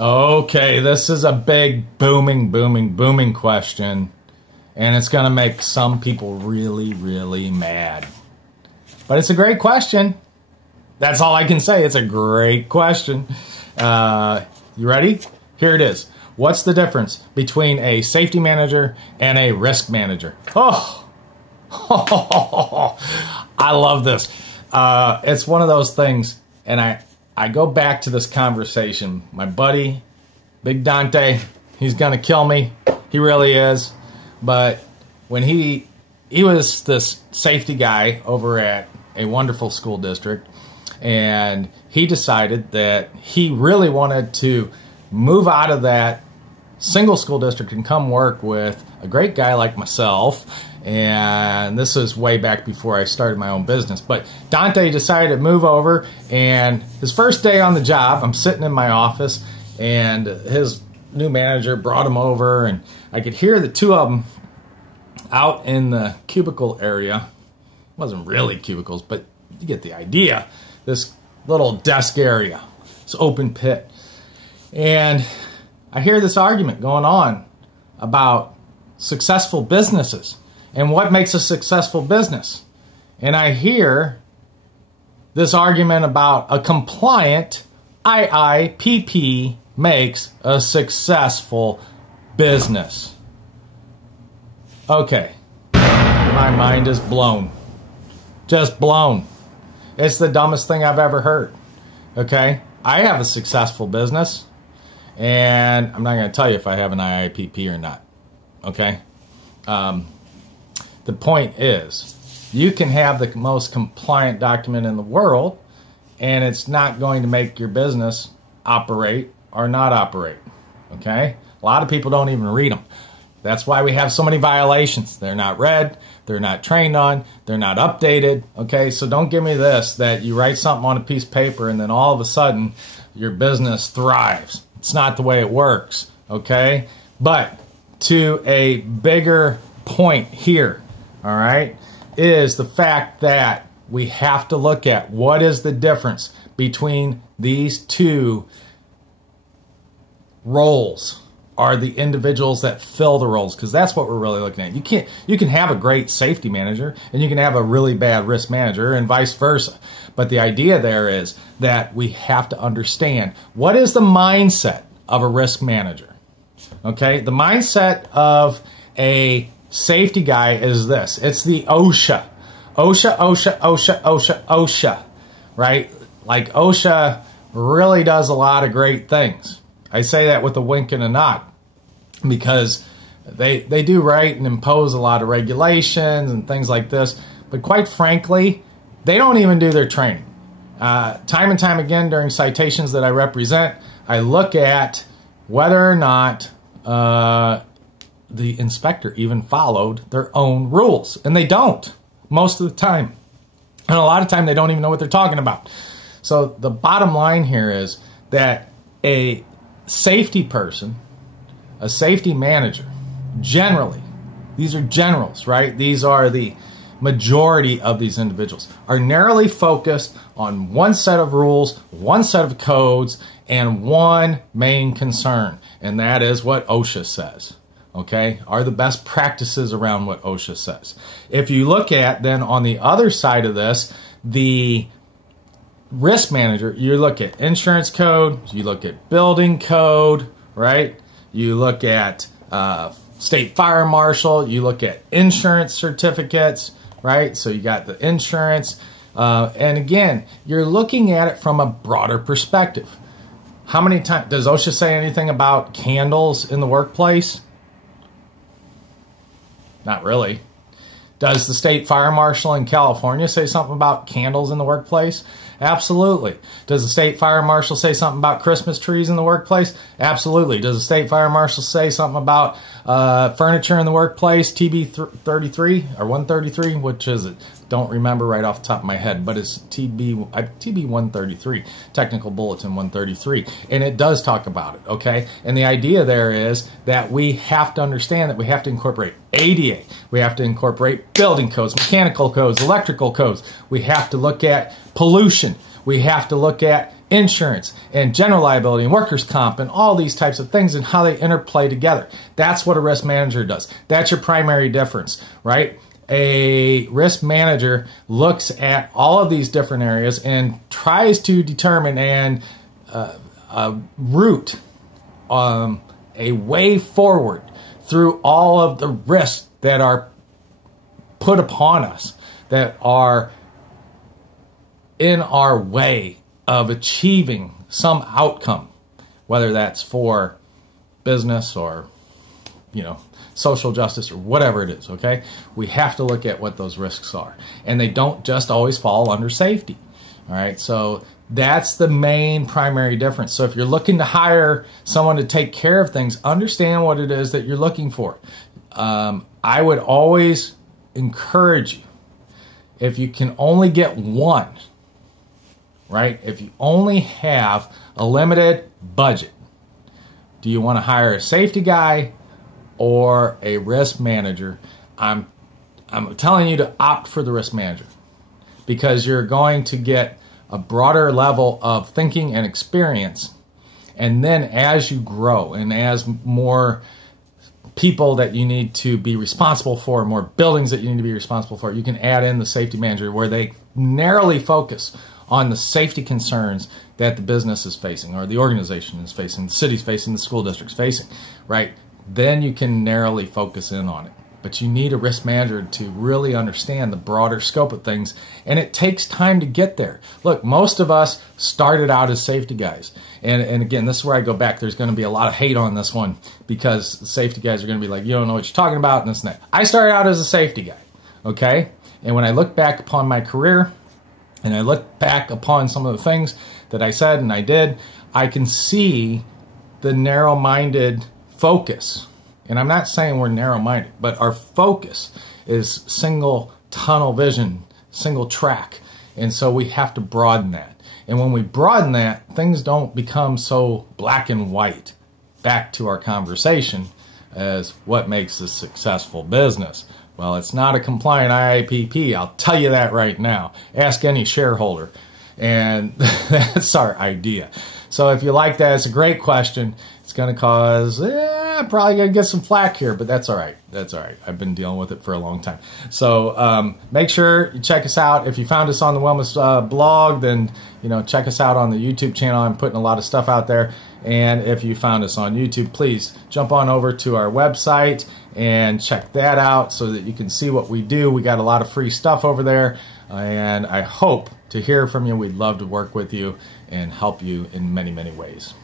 Okay, this is a big, booming question, and it's going to make some people really, really mad. But it's a great question. That's all I can say. It's a great question. You ready? Here it is. What's the difference between a safety manager and a risk manager? Oh, I love this. It's one of those things, and I go back to this conversation. My buddy, Big Dante, he's going to kill me. He really is. But when he was this safety guy over at a wonderful school district, and he decided that he really wanted to move out of that single school district and come work with a great guy like myself. And this is way back before I started my own business. But Dante decided to move over, and his first day on the job, I'm sitting in my office, and his new manager brought him over, and I could hear the two of them out in the cubicle area. It wasn't really cubicles, but you get the idea. This little desk area, this open pit. And I hear this argument going on about successful businesses and what makes a successful business. And I hear this argument about a compliant IIPP makes a successful business. Okay, my mind is blown. Just blown. It's the dumbest thing I've ever heard. Okay, I have a successful business, and I'm not going to tell you if I have an IIPP or not. Okay? The point is, you can have the most compliant document in the world, and it's not going to make your business operate or not operate. Okay? A lot of people don't even read them. That's why we have so many violations. They're not read, they're not trained on, they're not updated. Okay? So don't give me this, that you write something on a piece of paper and then all of a sudden your business thrives. It's not the way it works. Okay? But to a bigger point here, all right, is the fact that we have to look at what is the difference between these two roles, are the individuals that fill the roles, because that's what we're really looking at. You can have a great safety manager and you can have a really bad risk manager and vice versa. But the idea there is that we have to understand what is the mindset of a risk manager. Okay, the mindset of a safety guy is this. It's the OSHA. OSHA, right? Like OSHA really does a lot of great things. I say that with a wink and a nod because they do write and impose a lot of regulations and things like this. But quite frankly, they don't even do their training. Time and time again during citations that I represent, I look at whether or not the inspector even followed their own rules. And they don't, most of the time. And a lot of time they don't even know what they're talking about. So the bottom line here is that a safety person, a safety manager, generally, these are generals, right? These are the majority of these individuals, are narrowly focused on one set of rules, one set of codes, and one main concern. And that is what OSHA says. Okay, are the best practices around what OSHA says. If you look at then on the other side of this, the risk manager, you look at insurance code, you look at building code, right? You look at state fire marshal, you look at insurance certificates, right? So you got the insurance. And again, you're looking at it from a broader perspective. How many times, does OSHA say anything about candles in the workplace? Not really. Does the state fire marshal in California say something about candles in the workplace? Absolutely. Does the state fire marshal say something about Christmas trees in the workplace? Absolutely. Does the state fire marshal say something about furniture in the workplace, TB 33 or 133? Which is it? Don't remember right off the top of my head, but it's TB 133, Technical Bulletin 133, and it does talk about it, okay? And the idea there is that we have to understand that we have to incorporate ADA, we have to incorporate building codes, mechanical codes, electrical codes, we have to look at pollution, we have to look at insurance and general liability and workers' comp and all these types of things and how they interplay together. That's what a risk manager does. That's your primary difference, right? A risk manager looks at all of these different areas and tries to determine and route a way forward through all of the risks that are put upon us, that are in our way of achieving some outcome, whether that's for business or, social justice or whatever it is, okay? We have to look at what those risks are. And they don't just always fall under safety, all right? So that's the main primary difference. So if you're looking to hire someone to take care of things, understand what it is that you're looking for. I would always encourage you, if you can only get one, right? If you only have a limited budget, do you want to hire a safety guy or a risk manager? I'm telling you to opt for the risk manager, because you're going to get a broader level of thinking and experience. And then as you grow and as more people that you need to be responsible for, more buildings that you need to be responsible for, you can add in the safety manager, where they narrowly focus on the safety concerns that the business is facing, or the organization is facing, the city's facing, the school district's facing, right? Then you can narrowly focus in on it. But you need a risk manager to really understand the broader scope of things, and it takes time to get there. Look, most of us started out as safety guys. And again, this is where I go back. There's going to be a lot of hate on this one, because the safety guys are going to be like, you don't know what you're talking about, and this and that. I started out as a safety guy, okay? And when I look back upon my career, and I look back upon some of the things that I said and I did, I can see the narrow-minded focus. And I'm not saying we're narrow-minded, but our focus is single tunnel vision, single track. And so we have to broaden that. And when we broaden that, things don't become so black and white. Back to our conversation as what makes a successful business. Well, it's not a compliant IIPP. I'll tell you that right now. Ask any shareholder. And that's our idea. So if you like that, it's a great question. It's going to cause, probably going to get some flack here, but that's all right. That's all right. I've been dealing with it for a long time. So make sure you check us out. If you found us on the Wilmes blog, then check us out on the YouTube channel. I'm putting a lot of stuff out there. And if you found us on YouTube, please jump on over to our website and check that out so that you can see what we do. We got a lot of free stuff over there, and I hope to hear from you. We'd love to work with you and help you in many, many ways.